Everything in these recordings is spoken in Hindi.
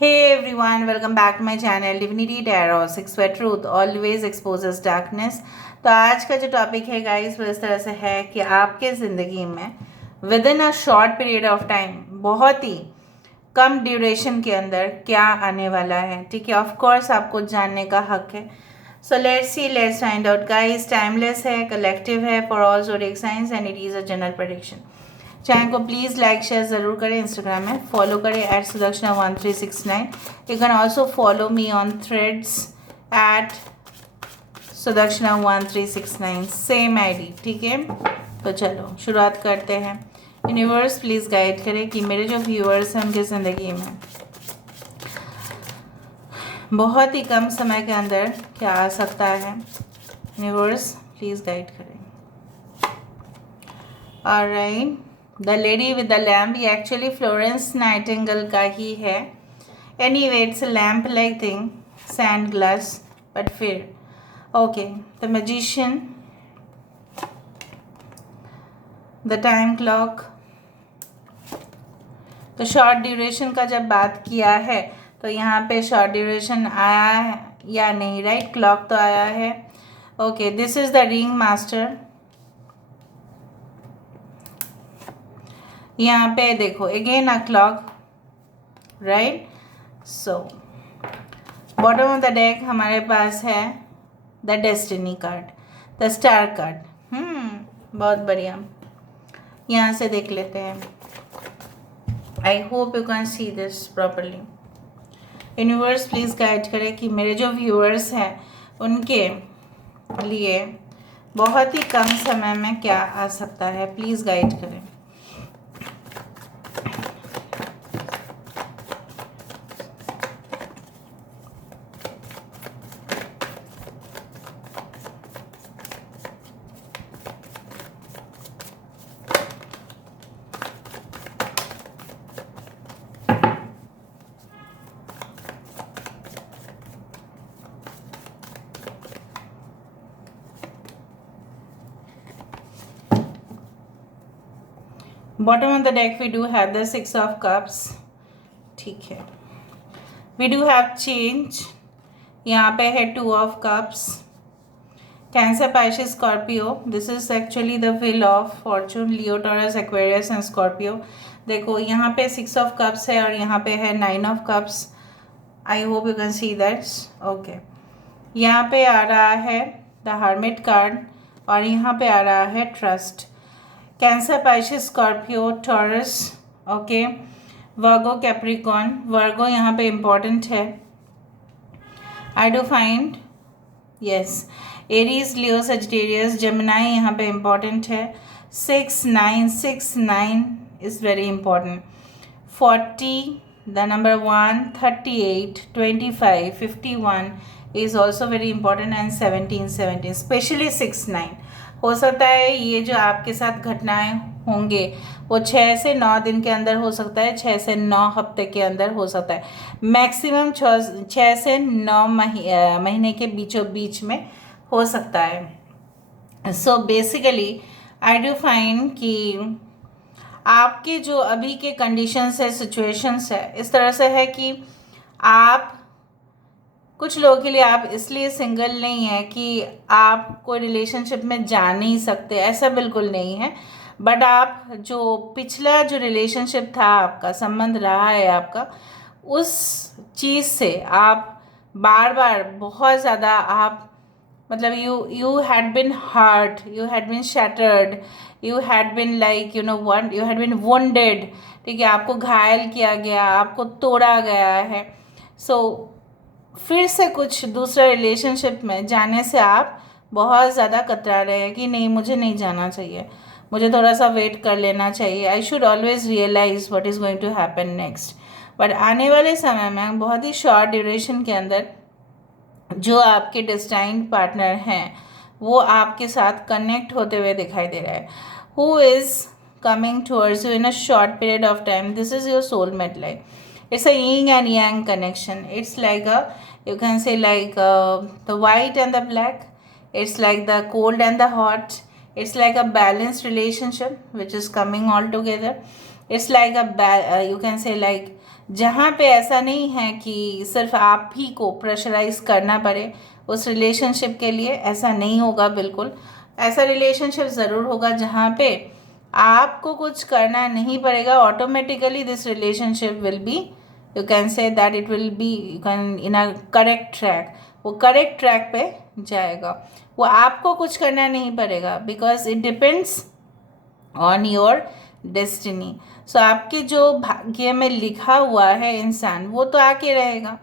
Hey everyone, welcome back to my channel Divinity Tarot 6 where truth always exposes darkness। तो आज का जो टॉपिक है गाइस वो इस तरह से है कि आपके ज़िंदगी में with in a short period of time, बहुत ही कम ड्यूरेशन के अंदर क्या आने वाला है। ठीक है, ऑफ कोर्स आपको जानने का हक है। So let's see, let's find out guys. Timeless है, कलेक्टिव है for all zodiac science and it is a general prediction. Channel को प्लीज़ लाइक शेयर ज़रूर करें, इंस्टाग्राम में फॉलो करें @sudaksha1369। You can also follow me on threads @sudaksha1369, same ID. ठीक है, तो चलो शुरुआत करते हैं। यूनिवर्स प्लीज़ गाइड करें कि मेरे जो व्यूअर्स हैं उनकी ज़िंदगी में बहुत ही कम समय के अंदर क्या आ सकता है। यूनिवर्स प्लीज़ गाइड करें। Alright, the lady with the lamp, ये एक्चुअली फ्लोरेंस नाइटिंगेल का ही है। Anyway it's lamp like thing, sand glass, but फिर okay. The magician, the time clock. तो शॉर्ट ड्यूरेशन का जब बात किया है तो यहाँ पे शॉर्ट ड्यूरेशन आया है या नहीं, राइट? क्लॉक तो आया है। Okay, this is the ring master. यहाँ पे देखो again a clock, right? So bottom of the deck हमारे पास है the destiny card, the star card. बहुत बढ़िया, यहाँ से देख लेते हैं। आई hope you can see this properly. Universe please guide करें कि मेरे जो व्यूअर्स हैं उनके लिए बहुत ही कम समय में क्या आ सकता है, प्लीज़ गाइड करें। Bottom of the deck we do have the 6 of cups. ठीक है, वी डू हैव चेंज, यहाँ पे है 2 of cups. Cancer, Pisces, Scorpio, this is actually the wheel of Fortune, Leo, taurus, Aquarius and Scorpio. देखो यहाँ पे 6 ऑफ कप्स है और यहाँ पे है 9 of cups. I hope you can see that's okay. यहाँ पे आ रहा है द हर्मिट कार्ड और यहाँ पे आ रहा है trust. Cancer, Pisces, Scorpio, Taurus, okay, Virgo, Capricorn. Virgo यहाँ पे इम्पॉर्टेंट है। I do find yes, Aries, Leo, Sagittarius, Gemini यहाँ पे इम्पॉर्टेंट है। 6 9 is very important. 40, the number 1, 38, 25, 51 is also very important and 17 especially 6 9। हो सकता है ये जो आपके साथ घटनाएं होंगे वो 6 से 9 दिन के अंदर हो सकता है, 6 से 9 हफ्ते के अंदर हो सकता है, मैक्सिमम 6 से 9 महीने के बीचों बीच में हो सकता है। सो बेसिकली आई डू फाइंड कि आपके जो अभी के कंडीशंस है, सिचुएशंस है, इस तरह से है कि आप कुछ लोगों के लिए आप इसलिए सिंगल नहीं है कि आप कोई रिलेशनशिप में जा नहीं सकते, ऐसा बिल्कुल नहीं है। बट आप जो पिछला जो रिलेशनशिप था, आपका संबंध रहा है आपका, उस चीज़ से आप बार बार बहुत ज़्यादा आप मतलब you had been hurt, you had been shattered, you had been like you had been wounded। ठीक है, आपको घायल किया गया, आपको तोड़ा गया है। सो फिर से कुछ दूसरे रिलेशनशिप में जाने से आप बहुत ज़्यादा कतरा रहे हैं कि नहीं, मुझे नहीं जाना चाहिए, मुझे थोड़ा सा वेट कर लेना चाहिए। I should always realize what is going to happen next. But आने वाले समय में बहुत ही शॉर्ट ड्यूरेशन के अंदर जो आपके डेस्टाइन्ड पार्टनर हैं वो आपके साथ कनेक्ट होते हुए दिखाई दे रहा है। Who is coming towards you in a short period of time, this is your soulmate life. It's a yin and yang connection. It's like you can say like the white and the black. It's like the cold and the hot. It's like a balanced relationship which is coming all together. It's like you can say like जहाँ पे ऐसा नहीं है कि सिर्फ आप ही को प्रेशराइज करना पड़े उस रिलेशनशिप के लिए, ऐसा नहीं होगा बिल्कुल। ऐसा रिलेशनशिप ज़रूर होगा जहाँ पे आपको कुछ करना नहीं पड़ेगा, automatically this relationship will be, you can say that it will be, you can in a correct track, वो करेक्ट ट्रैक पे जाएगा। वो आपको कुछ करना नहीं पड़ेगा, because it depends on your destiny. So आपके जो भाग्य में लिखा हुआ है इंसान, वो तो आके रहेगा,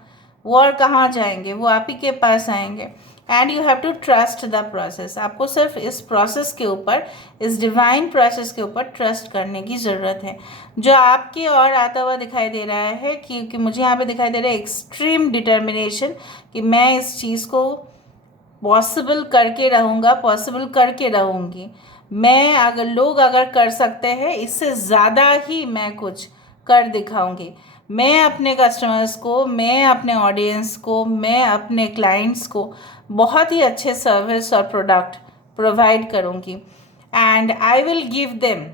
वो और कहाँ जाएंगे, वो आप ही के पास आएंगे। And you have to trust the process. आपको सिर्फ इस प्रोसेस के ऊपर, इस डिवाइन प्रोसेस के ऊपर ट्रस्ट करने की ज़रूरत है। जो आपकी ओर आता हुआ दिखाई दे रहा है, क्योंकि मुझे यहाँ पे दिखाई दे रहा है एक्सट्रीम डिटर्मिनेशन, कि मैं इस चीज़ को पॉसिबल करके रहूँगा, पॉसिबल करके रहूँगी। मैं अगर कर सकते हैं, इससे ज़्यादा ही मैं कुछ कर दिखाऊंगी। मैं अपने कस्टमर्स को, मैं अपने ऑडियंस को, मैं अपने क्लाइंट्स को बहुत ही अच्छे सर्विस और प्रोडक्ट प्रोवाइड करूंगी। And I will give them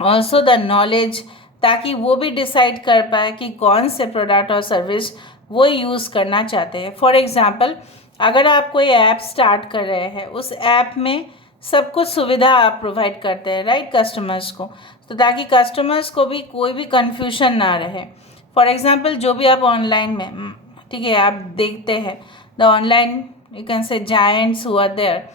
also the knowledge, ताकि वो भी डिसाइड कर पाए कि कौन से प्रोडक्ट और सर्विस वो यूज़ करना चाहते हैं। फॉर एग्ज़ाम्पल, अगर आप कोई ऐप स्टार्ट कर रहे हैं, उस ऐप में सब कुछ सुविधा आप प्रोवाइड करते हैं, राइट, कस्टमर्स को, तो ताकि कस्टमर्स को भी कोई भी कन्फ्यूजन ना रहे। फॉर एग्ज़ाम्पल, जो भी आप ऑनलाइन में, ठीक है, आप देखते हैं the online, you can say giants who are there,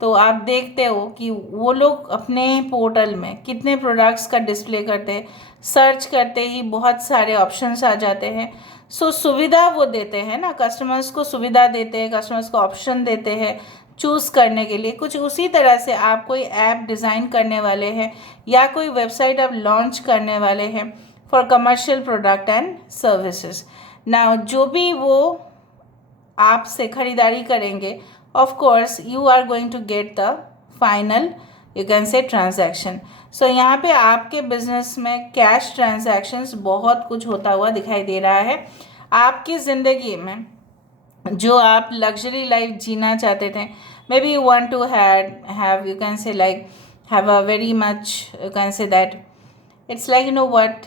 तो आप देखते हो कि वो लोग अपने पोर्टल में कितने प्रोडक्ट्स का डिस्प्ले करते हैं, सर्च करते ही बहुत सारे ऑप्शंस आ जाते हैं। सो सुविधा वो देते हैं ना, कस्टमर्स को सुविधा देते हैं, कस्टमर्स को ऑप्शन देते हैं चूज़ करने के लिए। कुछ उसी तरह से आप कोई ऐप डिज़ाइन करने वाले हैं या कोई वेबसाइट आप लॉन्च करने वाले हैं for commercial product and services. ना जो भी वो आपसे ख़रीदारी करेंगे, of course you are going to get the final, you can say, transaction. So यहाँ पे आपके बिजनेस में कैश ट्रांजैक्शंस बहुत कुछ होता हुआ दिखाई दे रहा है। आपकी ज़िंदगी में जो आप लग्जरी लाइफ जीना चाहते थे, maybe you want to have, you can say like, have a very much, you can say that it's like, you know what,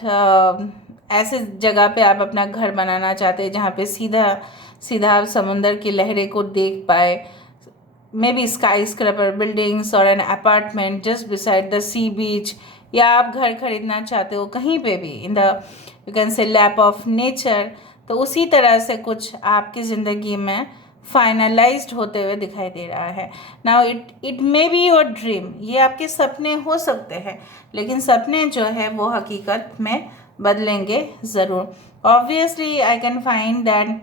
ऐसे जगह पे आप अपना घर बनाना चाहते हैं जहाँ पे सीधा सीधा समुंदर की लहरें को देख पाए, maybe skyscraper buildings और an apartment just beside the sea beach, या आप घर खरीदना चाहते हो कहीं पे भी in the, you can say, lap of nature. तो उसी तरह से कुछ आपकी ज़िंदगी में फाइनलाइज्ड होते हुए दिखाई दे रहा है। Now it may be your dream, ये आपके सपने हो सकते हैं, लेकिन सपने जो है वो हकीकत में बदलेंगे ज़रूर। Obviously I can find that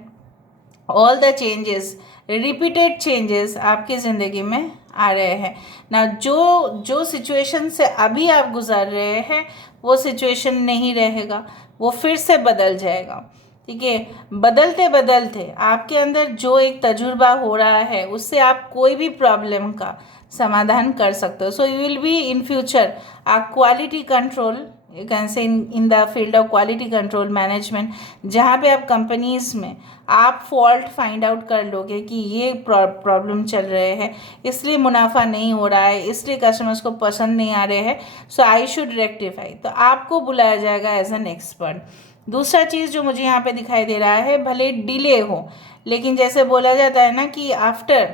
all the changes, repeated changes आपकी ज़िंदगी में आ रहे हैं ना। जो सिचुएशन से अभी आप गुजर रहे हैं, वो सिचुएशन नहीं रहेगा, वो फिर से बदल जाएगा, ठीक है। बदलते बदलते आपके अंदर जो एक तजुर्बा हो रहा है, उससे आप कोई भी प्रॉब्लम का समाधान कर सकते हो। So you will be in future a quality control, you can say, in the field of quality control management, जहाँ पे आप कंपनीज़ में आप फॉल्ट फाइंड आउट कर लोगे कि ये प्रॉब्लम चल रहे हैं, इसलिए मुनाफा नहीं हो रहा है, इसलिए कस्टमर्स को पसंद नहीं आ रहे हैं, सो आई शुड रेक्टिफाई, तो आपको बुलाया जाएगा एज एन एक्सपर्ट। दूसरा चीज़ जो मुझे यहाँ पे दिखाई दे रहा है, भले डिले हो, लेकिन जैसे बोला जाता है ना कि आफ्टर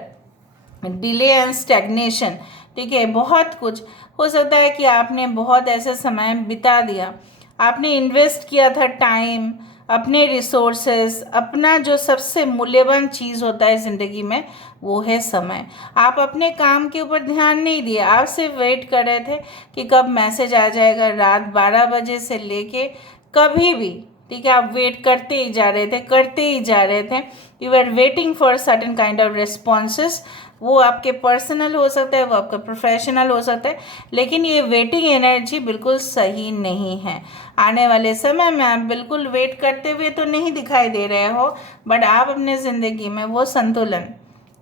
डिले एंड स्टैग्नेशन, ठीक है, बहुत कुछ हो सकता है कि आपने बहुत ऐसे समय बिता दिया, आपने इन्वेस्ट किया था टाइम, अपने रिसोर्सेज, अपना जो सबसे मूल्यवान चीज़ होता है ज़िंदगी में, वो है समय। आप अपने काम के ऊपर ध्यान नहीं दिए, आप सिर्फ वेट कर रहे थे कि कब मैसेज आ जाएगा, रात 12 बजे से लेके कभी भी, ठीक है, आप वेट करते ही जा रहे थे, करते ही जा रहे थे। You are waiting for certain kind of responses, वो आपके पर्सनल हो सकता है, वो आपका प्रोफेशनल हो सकता है, लेकिन ये वेटिंग एनर्जी बिल्कुल सही नहीं है। आने वाले समय में आप बिल्कुल वेट करते हुए तो नहीं दिखाई दे रहे हो, बट आप अपने ज़िंदगी में वो संतुलन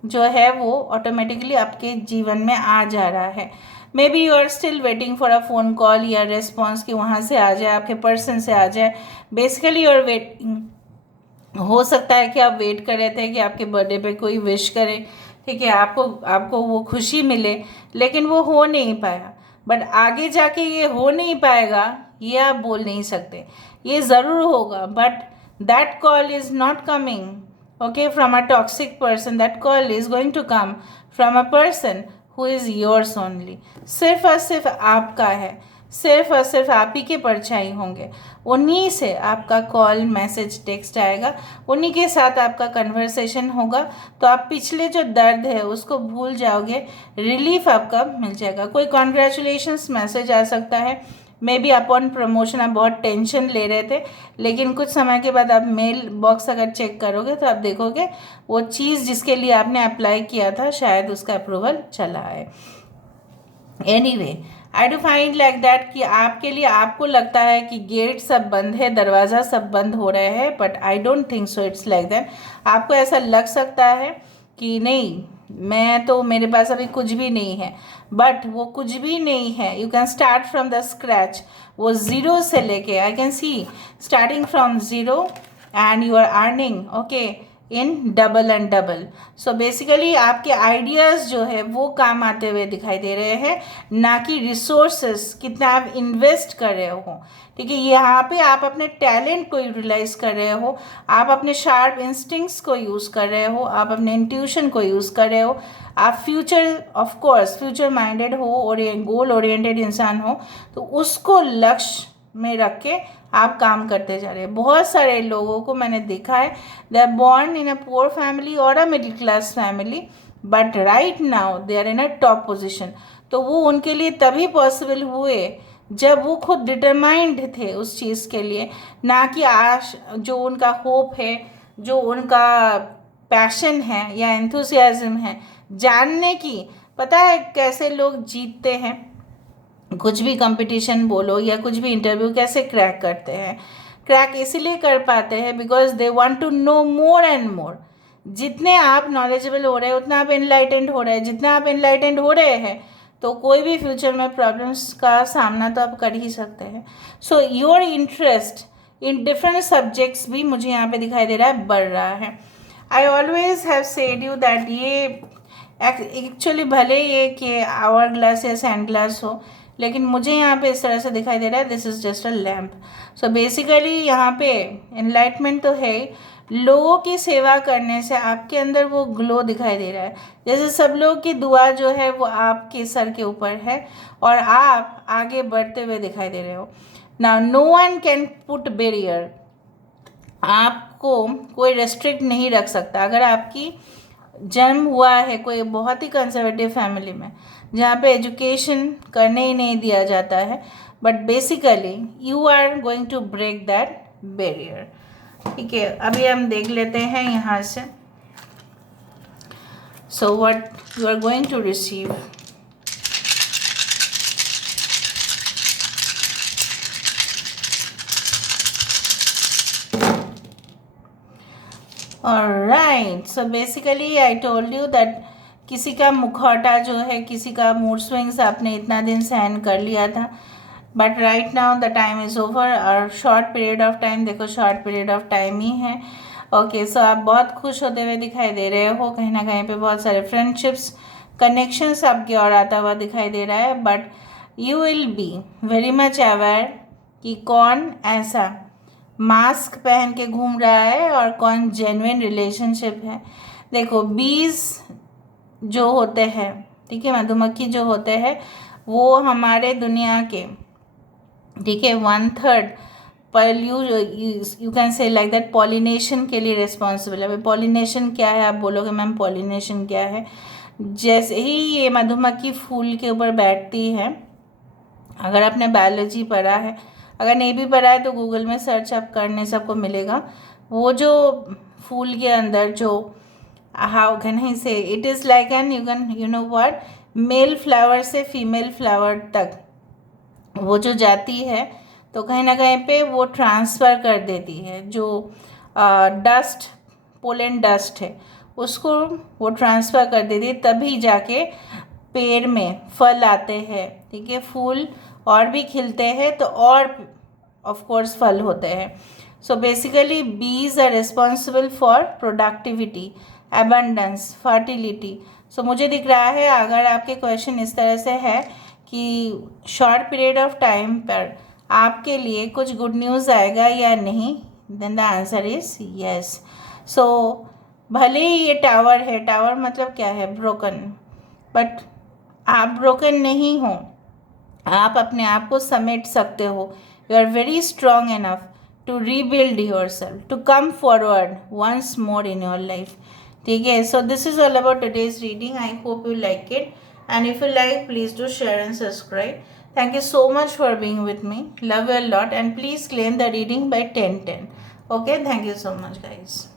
जो है वो ऑटोमेटिकली आपके जीवन में आ जा रहा है। Maybe you are still waiting for a phone call या रिस्पॉन्स कि वहाँ से आ जाए, आपके पर्सन से आ जाए। बेसिकली योर वेटिंग, हो सकता है कि आप वेट कर रहे थे कि आपके बर्थडे पे कोई विश करे, ठीक है, आपको वो खुशी मिले, लेकिन वो हो नहीं पाया। बट आगे जाके ये हो नहीं पाएगा, ये आप बोल नहीं सकते। ये ज़रूर होगा, but that call is not coming okay from a toxic person, that call is going to come from a person who is yours only. सिर्फ और सिर्फ आपका है, सिर्फ और सिर्फ आप ही के परछाई होंगे, उन्हीं से आपका कॉल, मैसेज, टेक्स्ट आएगा, उन्हीं के साथ आपका कन्वर्सेशन होगा। तो आप पिछले जो दर्द है उसको भूल जाओगे, रिलीफ आपका मिल जाएगा। कोई कॉन्ग्रेचुलेशंस मैसेज आ सकता है, मे बी अपॉन प्रमोशन आप बहुत टेंशन ले रहे थे, लेकिन कुछ समय के बाद आप मेल बॉक्स अगर चेक करोगे तो आप देखोगे वो चीज़ जिसके लिए आपने अप्लाई किया था शायद उसका अप्रूवल चला है। Anyway, I do find like that कि आपके लिए आपको लगता है कि गेट सब बंद है, दरवाज़ा सब बंद हो रहे हैं, but I don't think so, it's like that. आपको ऐसा लग सकता है कि नहीं, मैं तो, मेरे पास अभी कुछ भी नहीं है, बट वो कुछ भी नहीं है। You can start from the scratch, वो ज़ीरो से लेके, I can see starting from zero and you are earning okay in double and double. So basically आपके आइडियाज़ जो है वो काम आते हुए दिखाई दे रहे हैं, ना कि रिसोर्सेस कितना आप इन्वेस्ट कर रहे हो। ठीक है, यहाँ पे आप अपने टैलेंट को यूटिलाइज कर रहे हो, आप अपने शार्प इंस्टिंक्ट्स को यूज़ कर रहे हो, आप अपने इंट्यूशन को यूज़ कर रहे हो, आप future, of course future minded हो और गोल ओरिएंटेड इंसान हो, तो उसको लक्ष्य में रख के आप काम करते जा रहे हैं। बहुत सारे लोगों को मैंने देखा है, they are born in a poor family और a middle class family, but right now they are in a top position. तो वो उनके लिए तभी पॉसिबल हुए जब वो खुद डिटरमाइंड थे उस चीज़ के लिए, ना कि आश जो उनका होप है, जो उनका पैशन है या एंथुसियाज्म है जानने की। पता है कैसे लोग जीतते हैं, कुछ भी कंपटीशन बोलो या कुछ भी इंटरव्यू कैसे क्रैक करते हैं? क्रैक इसीलिए कर पाते हैं because they want to know more and more. जितने आप नॉलेजेबल हो रहे हैं उतना आप एनलाइटेंड हो रहे हैं, जितना आप एनलाइटेंड हो रहे हैं तो कोई भी फ्यूचर में प्रॉब्लम्स का सामना तो आप कर ही सकते हैं। So your interest in different subjects भी मुझे यहाँ पे दिखाई दे रहा है बढ़ रहा है। I always have said you that ये एक्चुअली भले ये कि आवर ग्लास या सैंड ग्लास हो, लेकिन मुझे यहाँ पे इस तरह से दिखाई दे रहा है, this is just a lamp. So basically यहाँ पे एनलाइटमेंट तो है ही, लोगों की सेवा करने से आपके अंदर वो ग्लो दिखाई दे रहा है, जैसे सब लोग की दुआ जो है वो आपके सर के ऊपर है और आप आगे बढ़ते हुए दिखाई दे रहे हो। Now no one can put barrier, आपको कोई रेस्ट्रिक्ट नहीं रख सकता। अगर आपकी जन्म हुआ है कोई बहुत ही कंजर्वेटिव फैमिली में जहाँ पे एजुकेशन करने ही नहीं दिया जाता है, but basically you are going to break that barrier. ठीक है, अभी हम देख लेते हैं यहाँ से। So what you are going to receive. Alright, so basically I told you that किसी का मुखौटा जो है, किसी का मूड स्विंग्स आपने इतना दिन सहन कर लिया था, but right now the time is over. और शॉर्ट पीरियड ऑफ टाइम, देखो शॉर्ट पीरियड ऑफ टाइम ही है। ओके, सो आप बहुत खुश होते हुए दिखाई दे रहे हो, कहीं ना कहीं पे बहुत सारे फ्रेंडशिप्स, कनेक्शंस आपकी और आता हुआ दिखाई दे रहा है, but you will be very much aware कि कौन ऐसा मास्क पहन के घूम रहा है और कौन जेन्युइन रिलेशनशिप है। देखो बीज जो होते हैं, ठीक है, मधुमक्खी जो होते हैं वो हमारे दुनिया के, ठीक है, 1/3 पर you can say like that pollination के लिए रिस्पॉन्सिबल है। पॉलिनेशन क्या है आप बोलोगे मैम, पॉलिनेशन क्या है? जैसे ही ये मधुमक्खी फूल के ऊपर बैठती है, अगर आपने बायोलॉजी पढ़ा है, अगर नहीं भी पढ़ा है तो गूगल में सर्च आप करने सबको मिलेगा, वो जो फूल के अंदर जो हाउ कैन आई से, it is like an you know what, male flower से फीमेल फ्लावर तक वो जो जाती है तो कहीं ना कहीं पे वो ट्रांसफ़र कर देती है, जो डस्ट, पोलन डस्ट है उसको वो ट्रांसफ़र कर देती है, तभी जाके पेड़ में फल आते हैं, ठीक है, फूल और भी खिलते हैं तो और ऑफ कोर्स फल होते हैं। सो बेसिकली बीज are responsible for productivity, abundance, fertility. So मुझे दिख रहा है अगर आपके क्वेश्चन इस तरह से है कि शॉर्ट पीरियड ऑफ टाइम पर आपके लिए कुछ गुड न्यूज़ आएगा या नहीं? Then the answer is yes. So भले ही ये टावर है, टावर मतलब क्या है? ब्रोकन. बट आप ब्रोकन नहीं हो, आप अपने आप को समेट सकते हो. You are very strong enough to rebuild yourself, to come forward once more in your life. ठीक है. So this is all about today's reading. I hope you like it, and if you like, please do share and subscribe. Thank you so much for being with me. Love you a lot, and please claim the reading by 10:10. Okay, thank you so much, guys.